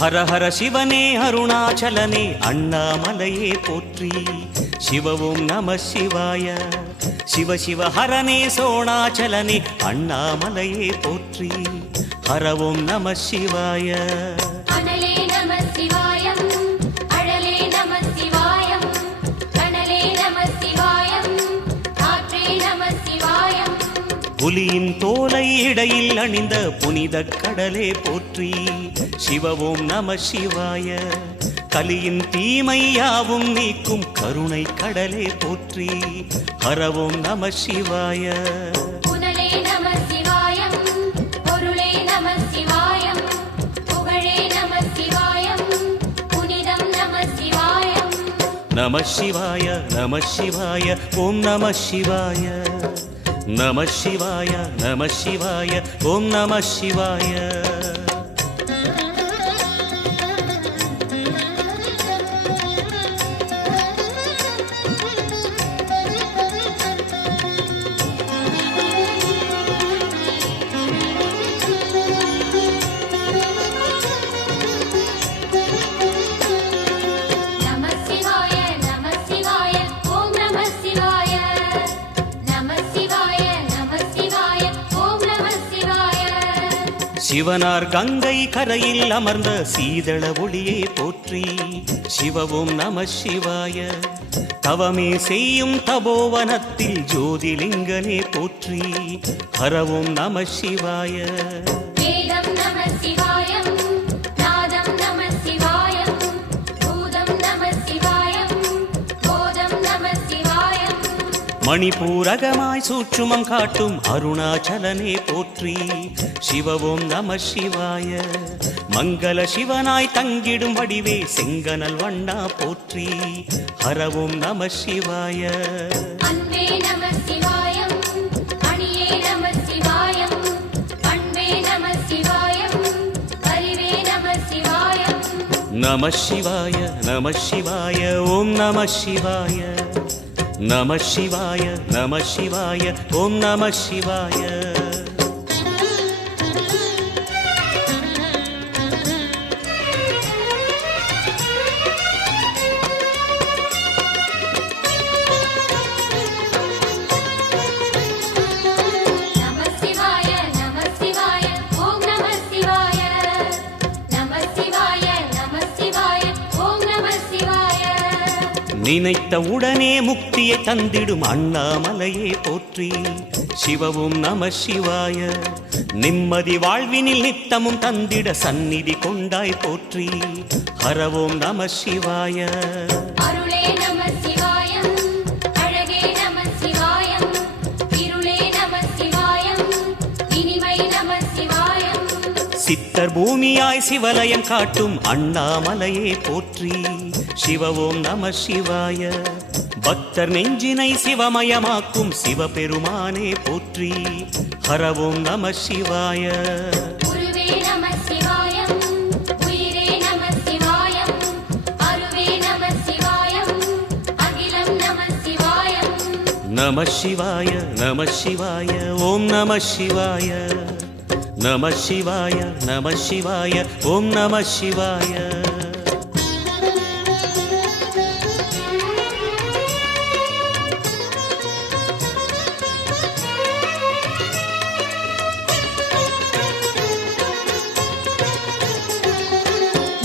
ஹர ஹர சிவனே அருணாச்சலனே அண்ணாமலையே போற்றி. சிவவும் நம சிவாய. சிவ சிவ ஹரனே சோணாச்சலனே அண்ணாமலையே போற்றி. ஹரவும் நம சிவாய. அனலே நம சிவாயம், அழலே நம சிவாயம், கனலே நம சிவாயம், காற்றே நம சிவாயம். புலியின் தோலை இடையில் அணிந்த புனித கடலே போற்றி. சிவவும் நம சிவாய. கலியின் தீமையாவும் நீக்கும் கருணை கடலே போற்றி. ஹரவும் நம சிவாய. புனலே நம சிவாயம், பொருளே நம சிவாயம், புகழே நம சிவாயம், புனிதம் நம சிவாயம். நம சிவாய நம சிவாய ஓம் நம சிவாய. நம சிவாய நம சிவாய ஓம் நம சிவாய. நம சிவாய நம சிவாய ஓம் நம சிவாய. நம சிவாய நம சிவாய ஓம் நம சிவாய. சிவனார் கங்கை கரையில் அமர்ந்த சீதள ஒளியே போற்றி. சிவவும் நம சிவாய. தவமே செய்யும் தபோவனத்தில் ஜோதிலிங்கனே போற்றி. ஹரவும் நம சிவாய. வேதம் நம சிவாயம், நாதம் நம சிவாயம், பூதம் நம சிவாயம், போதம் நம சிவாயம். மணிபூரகமாய் சூட்சுமம் காட்டும் அருணாச்சலனே போற்றி. சிவவும் நம சிவாய. மங்கள சிவனாய் தங்கிடும் வடிவே செங்கனல் வண்ணா போற்றி. ஹரவும் நம சிவாய. அன்பே நம சிவாயம், அணியே நம சிவாயம், பண்பே நம சிவாயம், அறிவே நம சிவாயம். நம சிவாய நம சிவாய ஓம் நம சிவாய. நம சிவாய நம சிவாய ஓம் நம சிவாய. நம சிவாய நம சிவாய ஓம் நம சிவாய. நம சிவாய நம சிவாய ஓம் நம சிவாய. நினைத்த உடனே முக்தியை தந்திடும் அண்ணாமலையே போற்றி. சிவவும் நம சிவாய. நிம்மதி வாழ்வினில் நித்தமும் தந்திட சந்நிதி கொண்டாய் போற்றி. ஹரவோம் நம சிவாய. அருளே நம சிவாயம், அழகே நம சிவாயம், இருளே நம சிவாயம், இனிமை நம சிவாயம். சித்தர் பூமியாய் சிவலயம் காட்டும் அண்ணாமலையே போற்றி. சிவவோம் நம சிவாய. பக்தர் நெஞ்சினை சிவமயமாக்கும் சிவபெருமானே போற்றி. ஹரவோம் நம சிவாய. குருவே நம சிவாயம், உயிரே நம சிவாயம், அருவே நம சிவாயம், அகிலம் நம சிவாயம். நம சிவாய நம சிவாய ஓம் நம சிவாய. நம சிவாய நம சிவாய ஓம் நம சிவாய.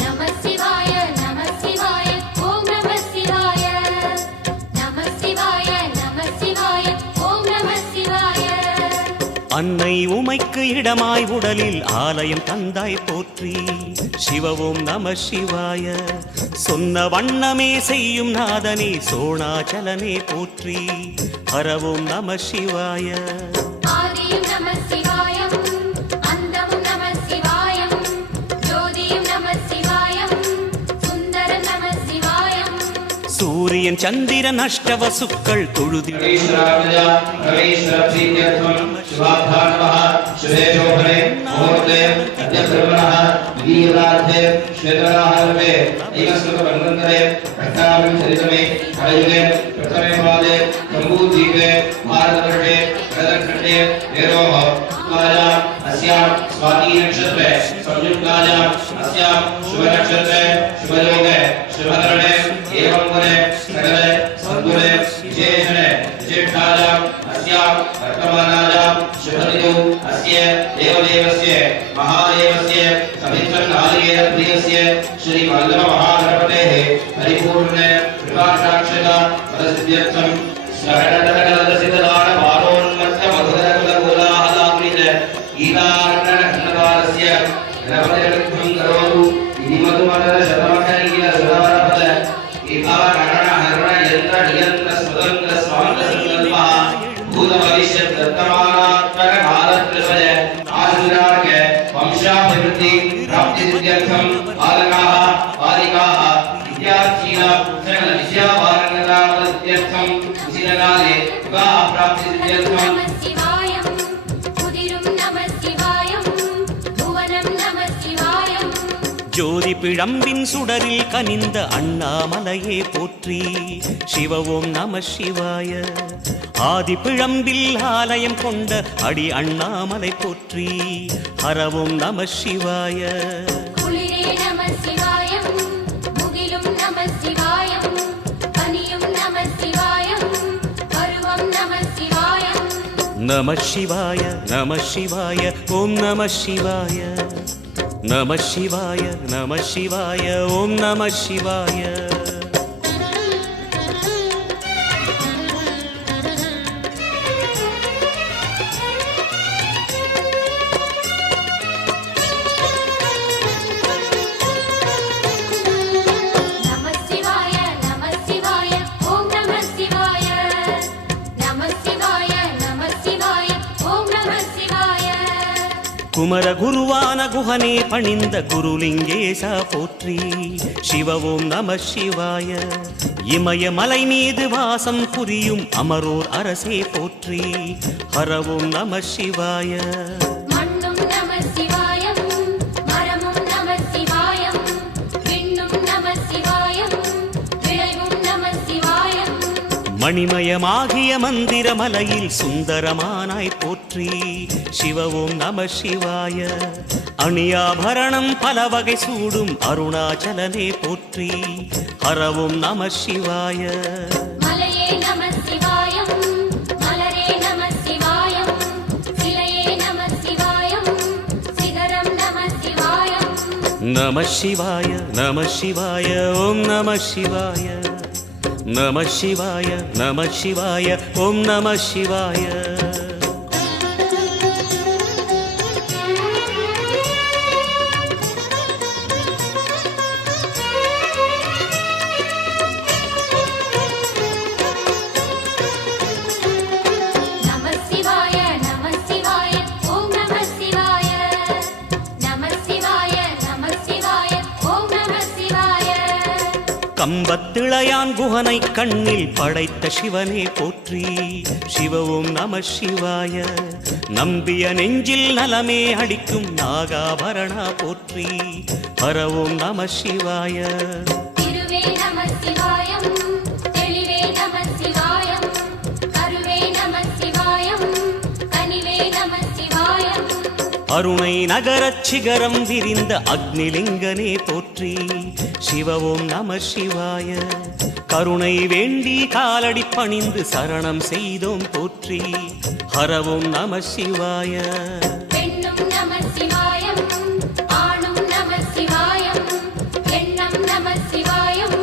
நம சிவாய நம சிவாய ஓம் நம சிவாய. நம சிவாய நம சிவாய ஓம் நம சிவாய. அன்னை உமைக்கு இடமாய் உடலில் ஆலயம் தந்தாய் போற்றி. சிவவோம் நம சிவாய. சொன்ன வண்ணமே செய்யும் நாதனே சோணாச்சலனே போற்றி. ஹரவோம் நம சிவாய. ஆதியும் நம சிவாயம், அந்தமும் நம சிவாயம், ஜோதியும் நம சிவாயம், சுந்தரம் நம சிவாயம். சூரியன் சந்திரன் அஷ்டவசுக்கள் தொழுதி संयुक्तायाम् अस्यां स्वाति नक्षत्रे संयुक्तायाम् अस्यां शुभ नक्षत्रे शुभयोगे शुभकरणे एवं वरे सकले सद्गुणे विशेषणे विशिष्टायाम् अस्यां वर्तमानायां शुभतिथौ अस्य देवदेवस्य महादेवस्य सवित्रनालिकेन प्रियस्य श्री वल्लभ महागणपतेः परिपूर्ण कृपाकटाक्षता फलसिद्ध्यर्थं शरणदकलसिद्धदान बालोन्मत्त मधुरकुलकोलाहलामृत गीतार्णनन्दकारस्य गणपतिरत्नं करोतु इति मधुमदन शतमकरील सुधारपद एकाकरण हरण यन्त्र नियन्त्र स्वतन्त्र स्वान्त संकल्पः भूतभविष्यत् वर्तमानात्मक कालत्रय आशुरार्ग वंशाभिवृद्धि प्राप्ति सिद्ध्यर्थं बालकाः बालिकाः विद्यार्थीनां सकल विद्यापारंगतावद्यर्थं उचितकाले विवाह प्राप्ति सिद्ध्यर्थं नमः शिवायं उदिरुं नमः शिवायं भुवनं नमः शिवायं ஜோதி பிழம்பின் சுடரில் கனிந்த அண்ணாமலையே போற்றி சிவவோம் நம சிவாய ஆதி பிழம்பில் ஆலயம் கொண்ட அடி அண்ணாமலை போற்றி ஹரவோம் நம சிவாய குளிரே நமः शिवायं முகிலும் நமः शिवायं பனியும் நமः शिवायं பருவம் நமः शिवायं நம சிவாய நம சிவாய ஓம் நம சிவாய நம சிவாய நம சிவாய ஓம் நம சிவாய நமः शिवाय நமः शिवाय ஓம் நமः शिवाय நமः शिवाय நமः शिवाय ஓம் நமः शिवाय குமர குருவான குஹனே பணிந்த குருலிங்கேசா போற்றி சிவவோம் நம சிவாய இமயமலை மீது வாசம் புரியும் அமரோர் அரசே போற்றி ஹரவோம் நம சிவாய மண்ணும் நமः शिवायं மரமும் நமः शिवायं விண்ணும் நமः शिवायं விளைவும் நமः शिवायं மணிமயமாகிய மந்திரமலையில் சுந்தரமானாய் போற்றி சிவவோம் நம சிவாய அணியாபரணம் பல வகை சூடும் அருணாச்சலனே போற்றி ஹரவோம் நம சிவாய மலையே நமः शिवायं மலரே நமः शिवायं சிலையே நமः शिवायं சிகரம் நமः शिवायं நம சிவாய நம சிவாய ஓம் நம சிவாய நம சிவாய நம சிவாய ஓம் நம சிவாய நமः शिवाय நமः शिवाय ஓம் நமः शिवाय நமः शिवाय நமः शिवाय ஓம் நமः शिवाय கம்பத்திளையான் குஹனை கண்ணில் படைத்த சிவனே போற்றி சிவவோம் நம சிவாய நம்பிய நெஞ்சில் நலமே அடிக்கும் நாகாபரணா போற்றி ஹரவோம் நம சிவாய திருவே நமः शिवायं தெளிவே நமः शिवायं கருவே நமः शिवायं கனிவே நமः शिवायं அருணை நகரச் சிகரம் விரிந்த அக்னிலிங்கனே போற்றி சிவவோம் நம சிவாய கருணை வேண்டி காலடி பணிந்து சரணம் செய்தோம் போற்றி ஹரவோம் நம சிவாய பெண்ணும் நமः शिवायं ஆணும் நமः शिवायं எண்ணம் நமः शिवायं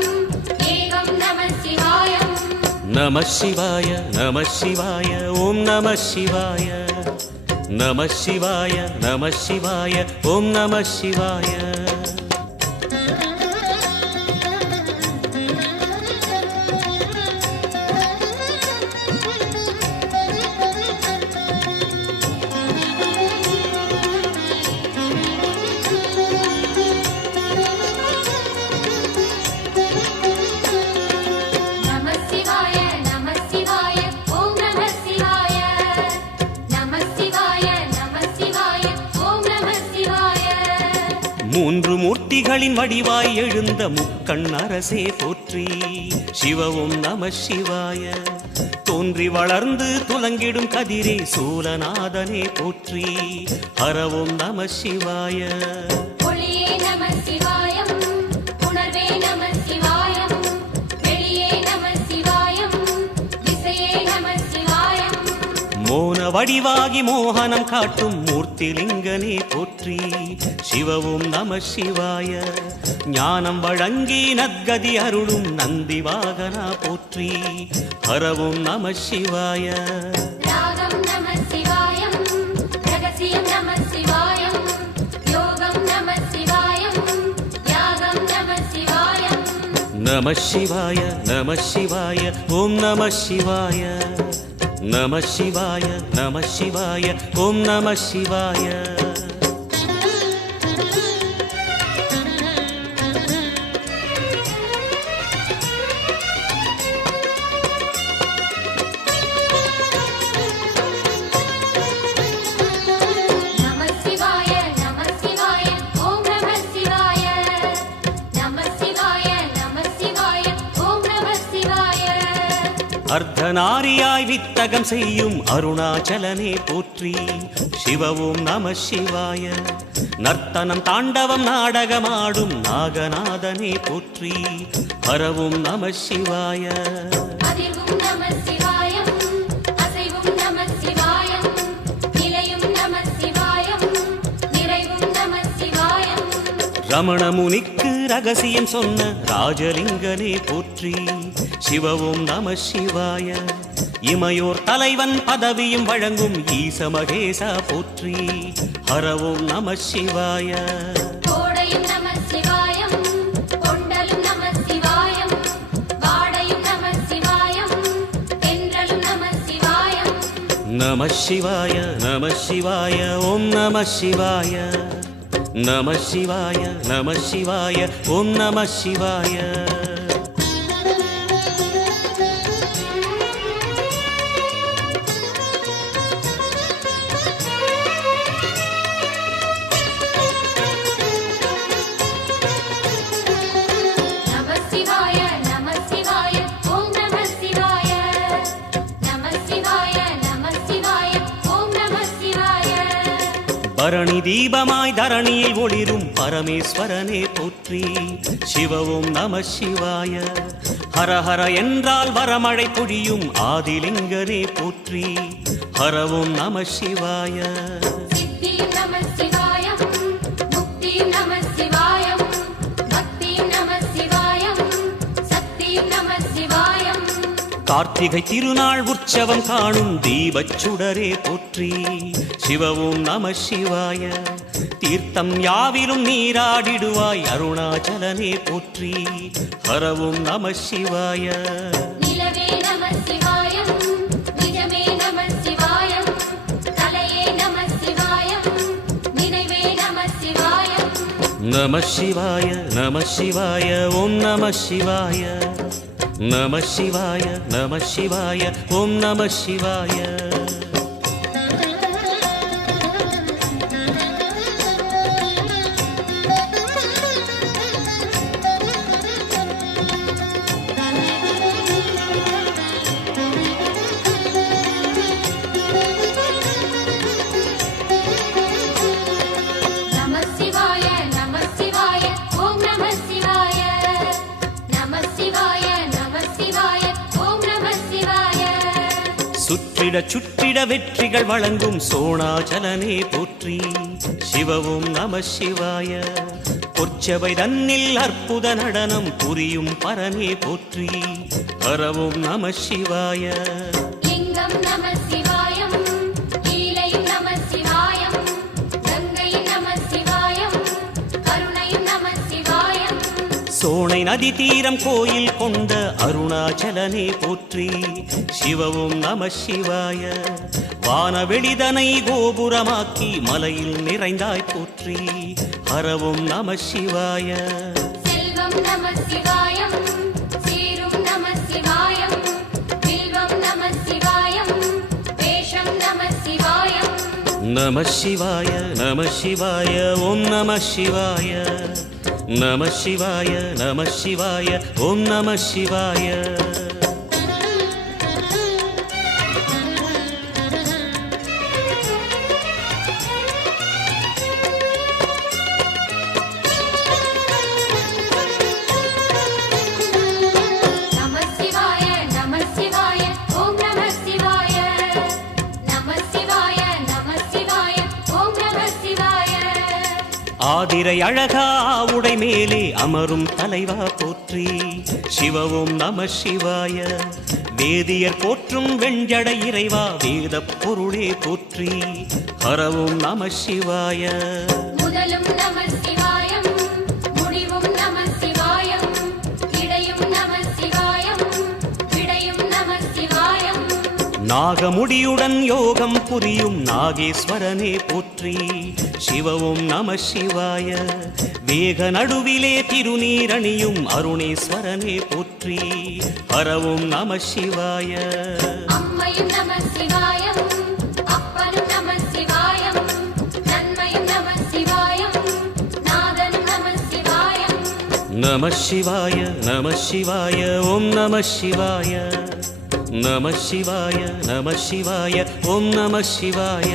ஏகம் நமः शिवायं நம சிவாய நம சிவாய ஓம் நம சிவாய நம சிவாய நம சிவாய ஓம் நம சிவாய நமः शिवाय நமः शिवाय ஓம் நமः शिवाय நமः शिवाय நமः शिवाय ஓம் நமः शिवाय மூன்று மூர்த்திகளின் வடிவாய் எழுந்த முக்கண் அரசே போற்றி. சிவ ஓம் நம சிவாய. தோன்றி வளர்ந்து துலங்கிடும் கதிரே சூலநாதனே போற்றி. ஹர ஓம் நம சிவாய. ஒளியே நம சிவாயம், உணர்வே நம சிவாயம், வெளியே நம சிவாயம், திசையே நம சிவாயம். மோன வடிவாகி மோகனம் காட்டும் மூர்த்திலிங்கனே போற்றி. சிவ ஓம் நம சிவாய. ஞானம் வழங்கி நற்கதி அருளும் நந்தி வாகனா போற்றி. ஹர ஓம் நம சிவாய. ராகம் நம சிவாயம், ரகசியம் நம சிவாயம், யோகம் நம சிவாயம், யாகம் நம சிவாயம். நம சிவாய நம சிவாய ஓம் நம சிவாய. நம சிவாய நம சிவாய ஓம் நம சிவாய. நம சிவாய நம சிவாய ஓம் நம சிவாய. நம சிவாய நம சிவாய ஓம் நம சிவாய. அர்த்தநாரியாய் வித்தகம் செய்யும் அருணாச்சலனே போற்றி. சிவ ஓம் நம சிவாய. நர்த்தனம் தாண்டவம் நாடகமாடும் நாகநாதனே போற்றி. ஹர ஓம் நம சிவாய. அதிர்வும் நம சிவாயம், அசைவும் நம சிவாயம், நிலையும் நம சிவாயம், நிறைவும் நம சிவாயம். ரமண முனிக்கு ரகசியம் சொன்ன ராஜலிங்கனே போற்றி. சிவ ஓம் நம சிவாய. இமையோர் தலைவன் பதவியும் வழங்கும் ஈச மகேசா போற்றி. ஹர ஓம் நம சிவாய. கோடையும் நம சிவாயம், கொண்டலும் நம சிவாயம், வாடையும் நம சிவாயம், தென்றலும் நம சிவாயம். நம சிவாய நம சிவாய ஓம் நம சிவாய. நம சிவாய நம சிவாய ஓம் நம சிவாய. நம சிவாய நம சிவாய ஓம் நம சிவாய. நம சிவாய நம சிவாய ஓம் நம சிவாய. பரணி தீபமாய் தரணியில் ஒளிரும் பரமேஸ்வரனே போற்றி. சிவ ஓம் நம சிவாய. ஹர ஹர என்றால் வரமழை பொழியும் ஆதிலிங்கனே போற்றி. ஹர ஓம் நம சிவாய. சித்தியும் நம சிவாயம், முக்தியும் நம சிவாயம், பக்தியும் நம சிவாயம், சக்தியும் நம சிவாயம். கார்த்திகை திருநாள் உற்சவம் காணும் தீபச்சுடரே போற்றி. சிவ ஓம் நம சிவாய. தீர்த்தம் யாவிலும் நீராடிடுவாய் அருணாச்சலனே போற்றி. ஹர ஓம் நம சிவாய. நிலவே நம சிவாயம், நிஜமே நம சிவாயம், தலையே நம சிவாயம், நினைவே நம சிவாயம். நம சிவாய நம சிவாய ஓம் நம சிவாய. நம சிவாய நம சிவாய ஓம் நம சிவாய. நம சிவாய நம சிவாய ஓம் நம சிவாய. நம சிவாய நம சிவாய ஓம் நம சிவாய. சுற்றிட சுற்றிட வெற்றிகள் வழங்கும் சோணாச்சலனே போற்றி. சிவ ஓம் நம சிவாய. பொற்சபை தன்னில் அற்புத நடனம் புரியும் பரனே போற்றி. ஹர ஓம் நம சிவாய. லிங்கம் நம சிவாயம், லீலையும் நம சிவாயம், கங்கையும் நம சிவாயம், கருணையும் நம சிவாயம். சோனை நதி தீரம் கோயில் கொண்ட அருணாச்சலனே போற்றி. சிவ ஓம் நம சிவாய. வானவெளிதனை கோபுரமாக்கி மலையில் நிறைந்தாய் போற்றி. ஹர ஓம் நம சிவாய. செல்வம் நம சிவாயம், சீரும் நம சிவாயம், வில்வம் நம சிவாயம், வேஷம் நம சிவாயம். நம சிவாய நம சிவாய ஓம் நம சிவாய நம சிவாய நம சிவாய ஓம் நம சிவாய ஆதிரை அழகா உடை மேலே அமரும் தலைவா போற்றி சிவவும் நம சிவாய வேதியர் போற்றும் வெஞ்சடை இறைவா வேத பொருளே போற்றி ஹரவும் நம சிவாய முதலும் நம சிவாயம் முடிவும் நம சிவாயம் இடையும் நம சிவாயம் விடையும் நம சிவாயம் நாகமுடியுடன் யோகம் புரியும் நாகேஸ்வரனே போற்றி சிவவும் நம சிவாய வேக நடுவிலே திருநீரணியும் அருணேஸ்வரனே போற்றி ஹரவும் நம சிவாய அம்மையும் நம சிவாயம் அப்பனும் நம சிவாயம் நன்மையும் நம சிவாயம் நாதனும் நம சிவாயம் நம சிவாய நம சிவாய ஓம் நம சிவாய நம சிவாய நம சிவாய ஓம் நம சிவாய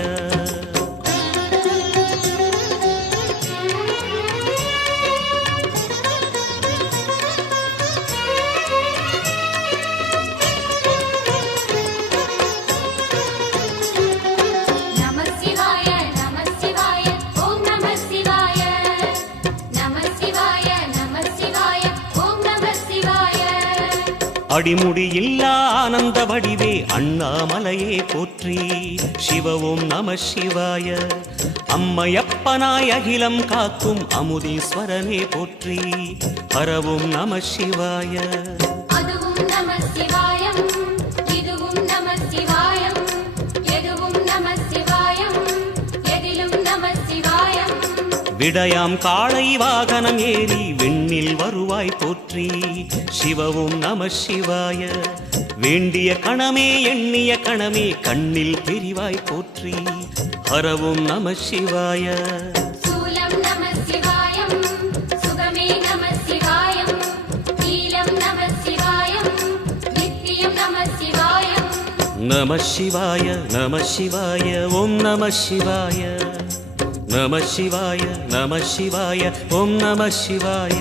அடிமுடியில்லா ஆனந்த வடிவே அண்ணாமலையே போற்றி சிவவும் நம சிவாய அம்மையப்பனாய் அகிலம் காக்கும் அமுதீஸ்வரனே போற்றி ஹரவும் நம சிவாய அதுவும் நம சிவாயம் இதுவும் நம சிவாயம் எதுவும் நம சிவாயம் எதிலும் நம சிவாயம் விடயாம் காளை வாகனம் ஏறி விண்ணில் வருவாய் போற்றி சிவவும் நம சிவாய வேண்டிய கணமே எண்ணிய கணமே கண்ணில் தெரிவாய் போற்றி ஹரவும் நம சிவாய சூலம் நம சிவாயம் சுகமே நம சிவாயம் நீலம் நம சிவாயம் நித்தியம் நம சிவாயம் நம சிவாய நம சிவாய ஓம் நம சிவாய நம சிவாய நம சிவாய ஓம் நம சிவாய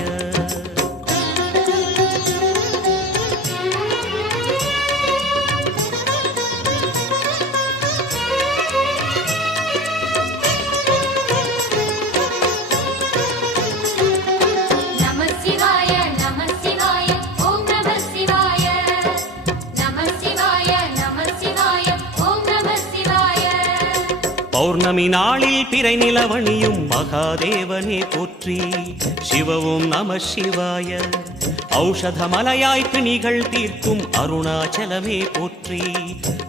பௌர்ணமி நாளில் பிறை நிலவணியும் மகாதேவனே போற்றி சிவவும் நம சிவாய ஔஷதமலையாய் பிணிகள் தீர்க்கும் அருணாச்சலமே போற்றி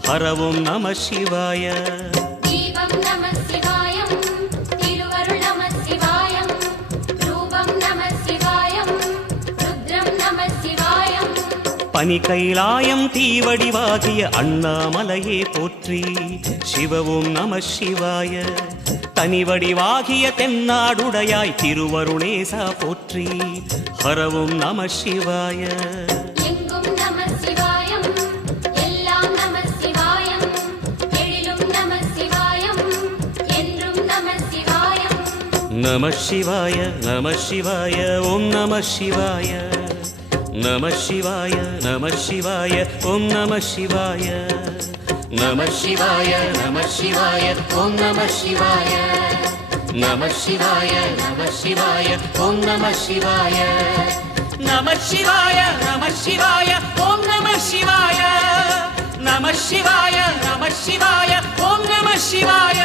ஹரவும் நம சிவாய தீபம் நம சிவாயம் திருவருள் நம சிவாயம் ரூபம் நம சிவாயம் ருத்ரம் நம சிவாயம் பனி கைலாயம் தீவடிவாகிய அண்ணாமலையே போற்றி சிவவும் நம சிவாய தனிவடிவாகிய தென்னாடுடையாய் திருவருணேசா போற்றி ஹரவும் நம சிவாய எங்கும் நம சிவாயம் எல்லாம் நம சிவாயம் எழிலும் நம சிவாயம் என்றும் நம சிவாயம் நம சிவாய நம சிவாய ஓம் நம சிவாய நம சிவாய நம சிவாய ஓம் நம சிவாய நம சிவாய நம சிவாய ஓம் நம சிவாய நம சிவாய நம சிவாய ஓம் நம சிவாய நம சிவாய நம சிவாய ஓம் நம சிவாய நம சிவாய நம சிவாய ஓம் நம சிவாய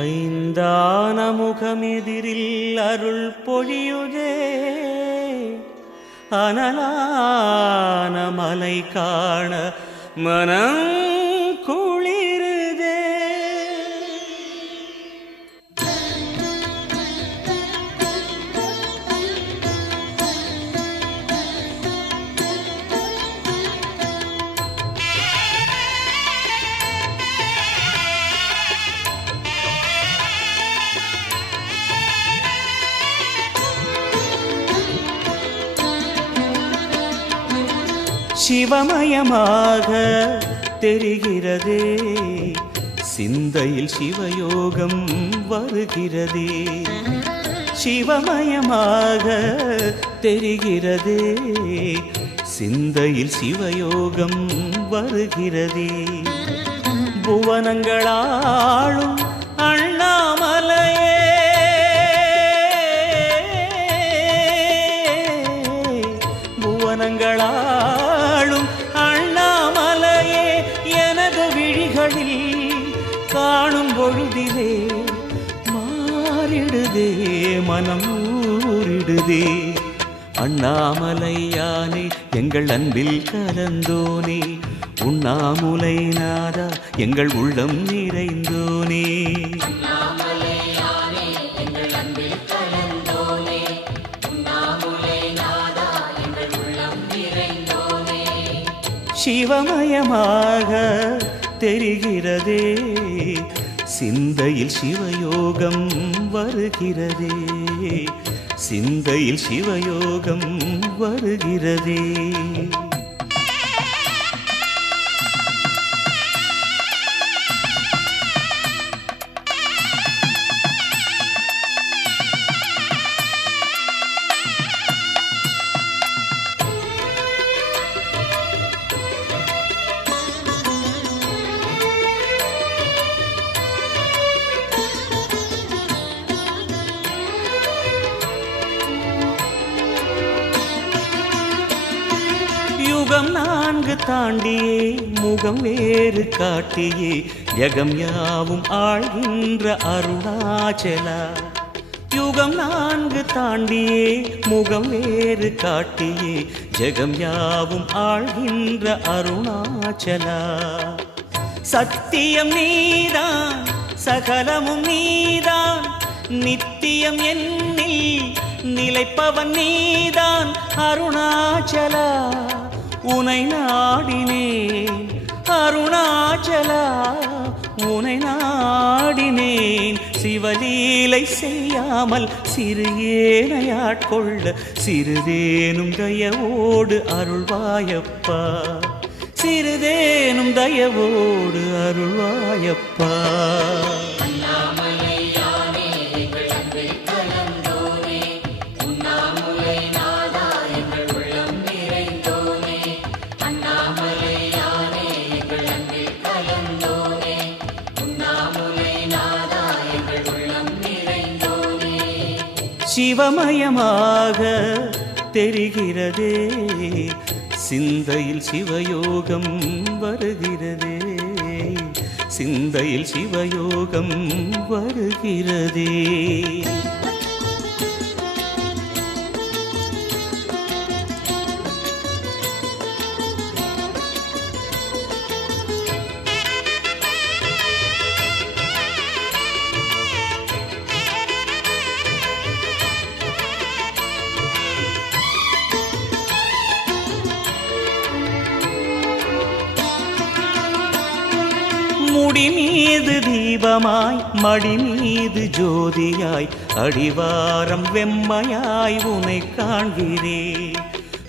ஐந்தான முகமெதிரில் அருள் பொழியுதே அனலான மலை காண மனம் குளிருதே சிவமயமாக தெரிகிறதே சிந்தையில் சிவயோகம் வருகிறதே சிவமயமாக தெரிகிறதே சிந்தையில் சிவயோகம் வருகிறதே புவனங்களாளும் அண்ணாமலையே புவனங்களாளும் அண்ணாமலையே எனது விழிகளில் காணும் பொழுதிலே மாறிடுதே மனம் ஊறிடுதே அண்ணாமலையானே எங்கள் அன்பில் கலந்தோனே உண்ணாமுலை நாதா எங்கள் உள்ளம் நிறைந்தோனே சிவமயமாக தெரிகிறதே சிந்தையில் சிவயோகம் வருகிறதே சிந்தையில் சிவயோகம் வருகிறதே யுகம் நான்கு தாண்டியே முகம் வேறு காட்டியே ஜகம் யாவும் ஆழ்கின்ற அருணாச்சலா யுகம் நான்கு தாண்டியே முகம் வேறு காட்டியே ஜகம் யாவும் ஆழ்கின்ற அருணாச்சலா சத்தியம் நீதான் சகலமும் நீதான் நித்தியம் என்னில் நிலைப்பவன் நீதான் அருணாச்சலா உனை நாடினேன் அருணாச்சலா உனை நாடினேன் சிவலீலை செய்யாமல் சிறு ஏனையாட்கொள்ள சிறிதேனும் தயவோடு அருள்வாயப்பா சிறிதேனும் தயவோடு அருள்வாயப்பா சிவமயமாக தெரிகிறதே சிந்தையில் சிவயோகம் வருகிறதே சிந்தையில் சிவயோகம் வருகிறதே முடி மீது தீபமாய் மடி மீது ஜோதியாய் அடிவாரம் வெம்மையாய் உனை காண்கிறேன்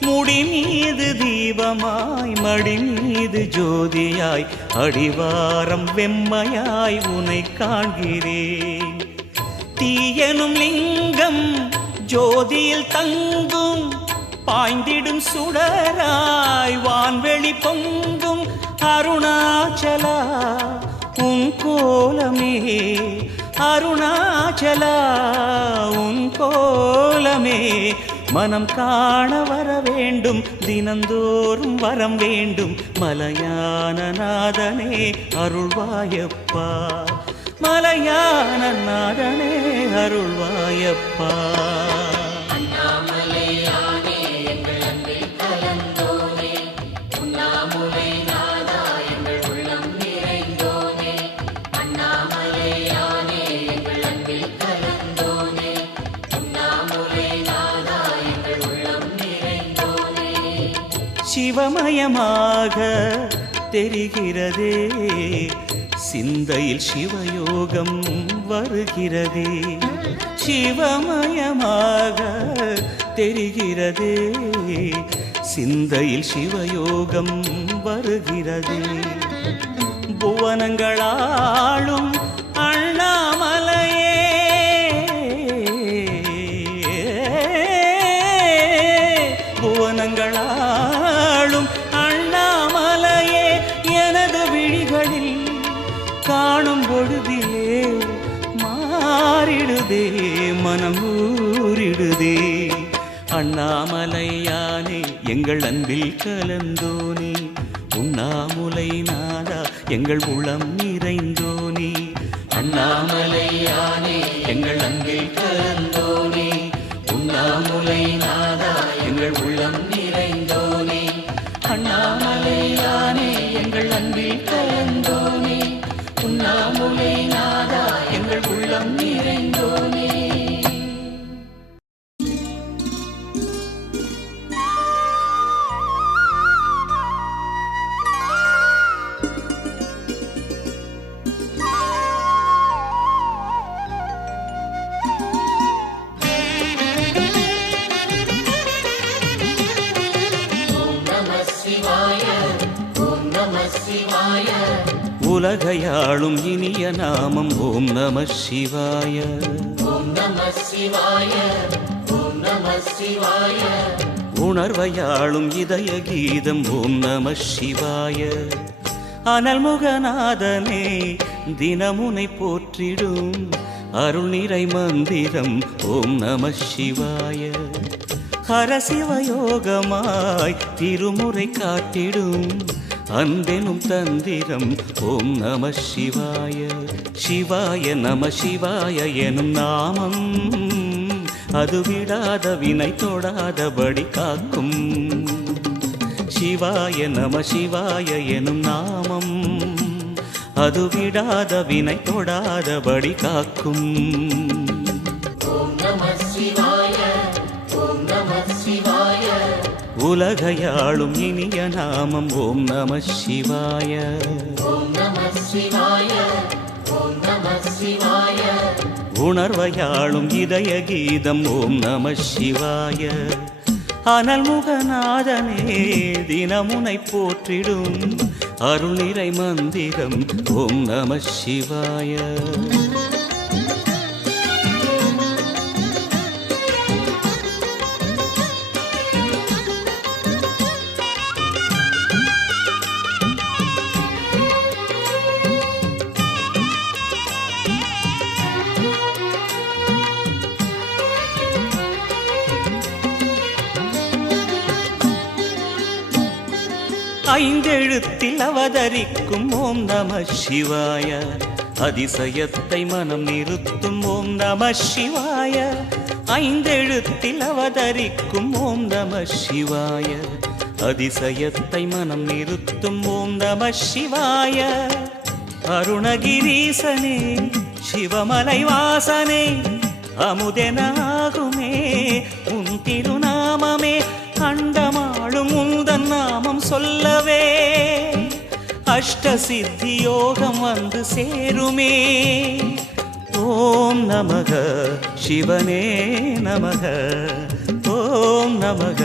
முடி மீது தீபமாய் மடி மீது ஜோதியாய் அடிவாரம் வெம்மையாய் உனை காண்கிறேன் தீயனும் லிங்கம் ஜோதியில் தங்கும் பாய்ந்திடும் சுடராய் வான்வெளி பொங்கும் அருணாச்சலா உன் கோலமே அருணாச்சலா உன் கோலமே மனம் காண வர வேண்டும் தினந்தோறும் வரம் வேண்டும் மலையான நாதனே அருள்வாயப்பா மலையான நாதனே அருள்வாயப்பா சிவமயமாக தெரிகிறதே சிந்தையில் சிவயோகம் வருகிறதே சிவமயமாக தெரிகிறதே, சிந்தையில் சிவயோகம் வருகிறதே. புவனங்களாளும் அண்ணாமலையே, புவனங்களாளும் அண்ணாமலையே, எனது விழிகளில் காணும் பொழுதிலே மாறிடுதே, மனம் ஊறிடுதே. அண்ணாமலையானே எங்கள் அன்பில் கலந்தோனே, உண்ணாமுலை நாதா எங்கள் உளம் நிறைந்தோனே. அண்ணாமலையானே எங்கள் அன்பில் கலந்தோனே, உண்ணாமுலை நாதா எங்கள் உள்ளம் நிறைந்தோனே. அண்ணாமலையானே எங்கள் அன்பில் கலந்தோனே, உண்ணாமுலை நாதா எங்கள் உள்ளம் நிறைந்தோனே. உலகையாளும் இனிய நாமம் ஓம் நம சிவாய. ஓம் நம சிவாய, ஓம் நம சிவாய. உணர்வையாளும் இதய கீதம் ஓம் நம சிவாய. அனல்முகநாதனே தினமுனை போற்றிடும் அருள் நிறை மந்திரம் ஓம் நம சிவாய. ஹரசிவயோகமாய் திருமுறை காட்டிடும் அன்பெனும் தந்திரம் ஓம் நம சிவாய. சிவாய நம சிவாய எனும் நாமம் அது விடாத வினை தொடாதபடி காக்கும். சிவாய நம சிவாய எனும் நாமம் அது விடாத வினை தொடாதபடி காக்கும். ஓம் நம சிவாய, ஓம் நம சிவாய. உலகையாளும் இனிய நாமம் ஓம் நம சிவாய. ஓம் நம சிவாய, ஓம் நம சிவாய. உணர்வையாளும் இதய கீதம் ஓம் நம சிவாய. அனல்முகநாதனே தினமுனை போற்றிடும் அருள் நிறை மந்திரம் ஓம் நம சிவாய. ஐந்தெழுத்தில் அவதரிக்கும் ஓம் நம சிவாய. அதிசயத்தை மனம் நிறுத்தும் ஓம் நம சிவாய. ஐந்தெழுத்தில் அவதரிக்கும் ஓம் நம சிவாய. அதிசயத்தை மனம் நிறுத்தும் ஓம் நம சிவாய. அருணகிரீசனே சிவமலை வாசனே அமுதனாகுமே உன் திருநாமமே. அண்டமாளும் உந்தன் நாமம் சொல்லவே அஷ்ட சித்தி யோகம் வந்து சேருமே. ஓம் நமக சிவனே நமக, ஓம் நமக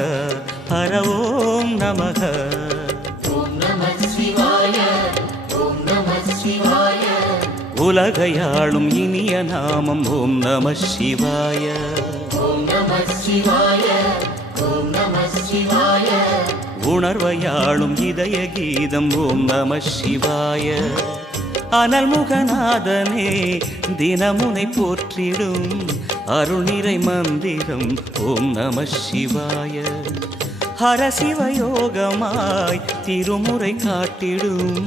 ஹர ஓம் நமக. ஓம் நம சிவாய, ஓம் நம சிவாய. உலகையாளும் இனிய நாமம் ஓம் நம சிவாய. ஓம் நம சிவாய, ஓம் நம சிவாய. உணர்வையாளும் இதய கீதம் ஓம் நம சிவாய. அனல்முகநாதனே தினமுனை போற்றிடும் அருள் நிறை மந்திரம் ஓம் நம சிவாய. ஹரசிவயோகமாய் திருமுறை காட்டிடும்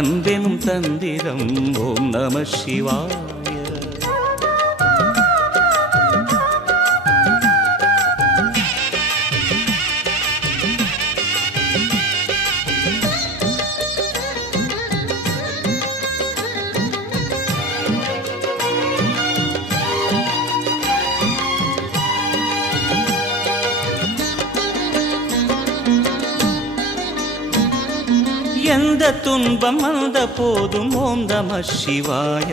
அன்பெனும் தந்திரம் ஓம் நம சிவாய. எந்த துன்பம் வந்த போதும் ஓம் நம சிவாய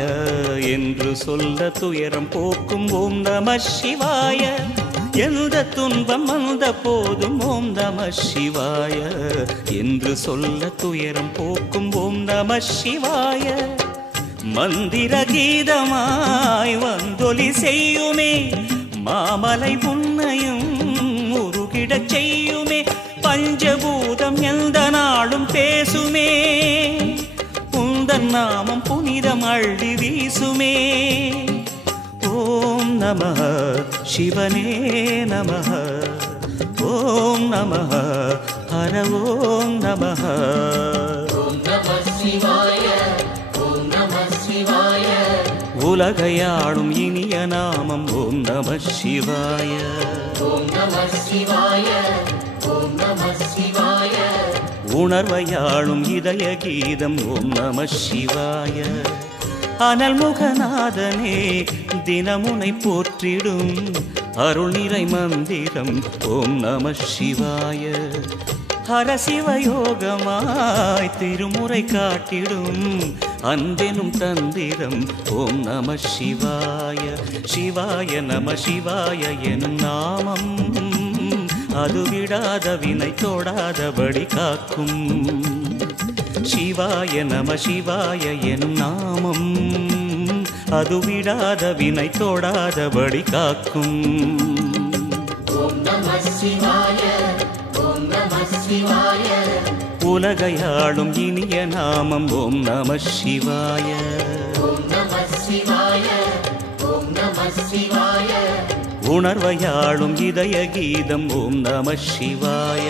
என்று சொல்ல துயரம் போக்கும் ஓம் நம சிவாய. எந்த துன்பம் வந்த போதும் ஓம் நம சிவாய என்று சொல்ல துயரம் போக்கும் ஓம் நம சிவாய. மந்திர கீதமாய் வந்தொலி செய்யுமே மாமலை உன்னையும் உருகிடச் செய்யுமே. பஞ்சபூதம் எந்த நாளும் பேசுமே உந்தன் நாமம் புனிதம் அள்ளி வீசுமே. ஓம் நமः சிவனே நமः ஓம் நமः ஹர ஓம் நமः. ஓம் நம சிவாய ஓம் நம சிவாய. உலகையாளும் இனிய நாமம் ஓம் நம சிவாய. ஓம் நம சிவாய ஓம் நம சிவாய. உணர்வையாளும் இதய கீதம் ஓம் நம சிவாய. அனல் முகநாதனே தினமுனை போற்றிடும் அருள் நிறை மந்திரம் ஓம் நம சிவாய. ஹர சிவயோகமாய் திருமுறை காட்டிடும் அன்பெனும் தந்திரம் ஓம் நம சிவாய. சிவாய நம சிவாய எனும் நாமம் அது விடாத வினை தொடாதபடி காக்கும். சிவாய நம சிவாய எனும் நாமம் அது விடாத வினை தொடாதபடி காக்கும். ஓம் நம சிவாய ஓம் நம சிவாய. உலகையாளும் இனிய நாமம் ஓம் நம சிவாய. ஓம் நம சிவாய ஓம் நம சிவாய. உணர்வையாளும் இதய கீதம் ஓம் நம சிவாய.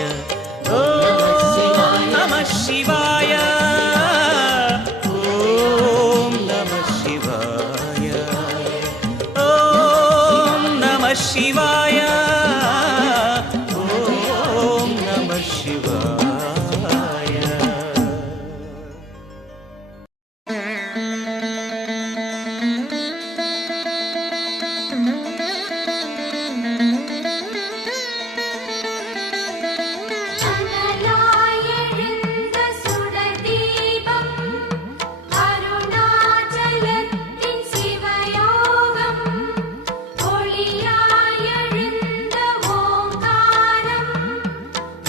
ஓம் நம சிவாய ஓம் நம சிவாய ஓம் நம சிவாய ஓம் நம சிவாய. அனலாய் எழுந்த சுடர் தீபம் அருணாச்சலத்தின் சிவயோகம். ஒளியாய் எழுந்த ஓங்காரம்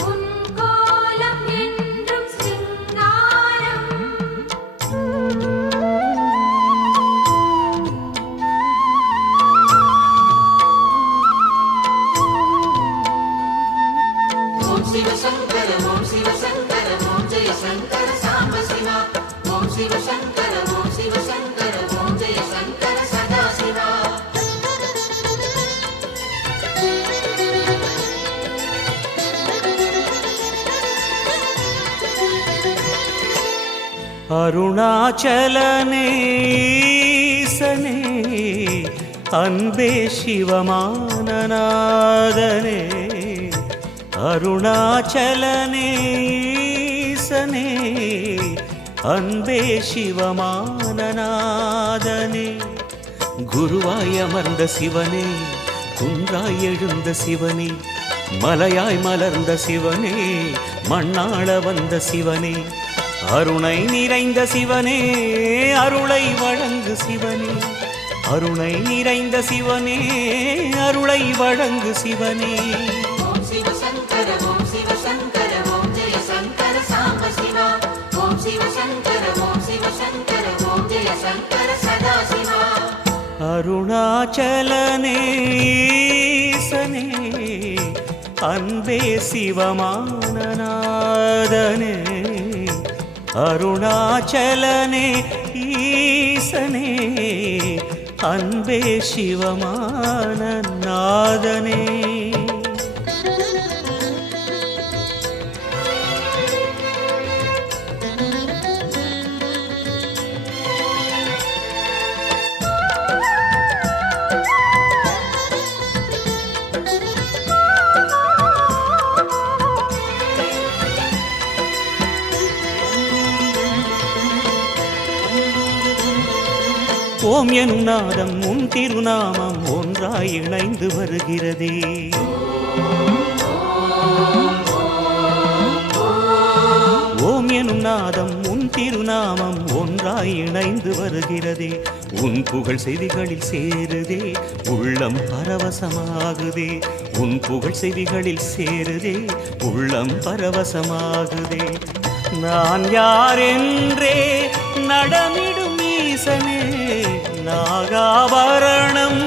உன் கோலம் என்றும் சிங்காரம். ஓம் சிவ சங்கர ஓம் சிவ சங்கர ஓம் ஜெய சங்கர சாம்ப சிவா. ஓம் சிவ சங்கர ஓம் சிவ சங்கர ஓம் ஜெய சங்கர சதா சிவா. அருணாச்சலனேசனே அன்பே சிவமானநாதனே. அருணாச்சலனேசனே அன்பே சிவமானநாதனே. குருவாய் அமர்ந்த சிவனே குன்றாய் எழுந்த சிவனே மலையாய் மலர்ந்த சிவனே மண்ணாள வந்த சிவனே. அருணை நிறைந்த சிவனே அருளை வழங்கு சிவனே. அருணை நிறைந்த சிவனே அருளை வழங்கு சிவனே. ஓம் சிவ சங்கர ஓம் சிவ சங்கர ஓம் ஜெய சங்கர சாம்ப சிவா. ஓம் சிவ சங்கர ஓம் சிவ சங்கர ஓம் ஜெய சங்கர சதா சிவா. அருணாச்சலனேசனே அன்பே சிவமானநாதனே. அருணாச்சலனே ஈசனே அன்பே சிவமானநாதனே. ஓம் எனும் நாதம் உன் திருநாமம் ஒன்றாய் இணைந்து வருகிறதே. ஓம் எனும் நாதம் உன் திருநாமம் ஒன்றாய் இணைந்து வருகிறதே உன் புகழ் செவிகளில் சேருதே உள்ளம் பரவசமாகுதே உன் புகழ் செவிகளில் சேருதே உள்ளம் பரவசமாகுதே நான் யாரென்றே நடமிடும் ஈசனே நாகாபரணம்